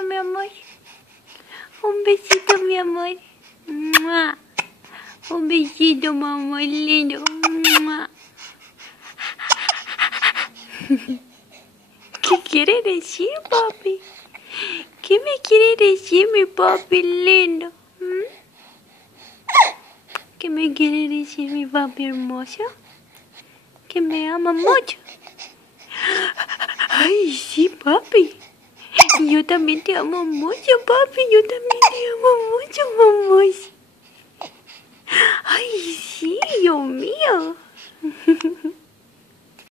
besito, mi amor. Un besito, mi amor. ¡Mua! Un besito, mi amor lindo. ¡Mua! ¿Qué quiere decir, papi? ¿Qué me quiere decir mi papi lindo? ¿Qué me quiere decir mi papi hermoso? Que me ama mucho. Ay, sí, papi. Yo también te amo mucho, papi. Yo también te amo mucho, mamá. Ay, sí, Dios mío.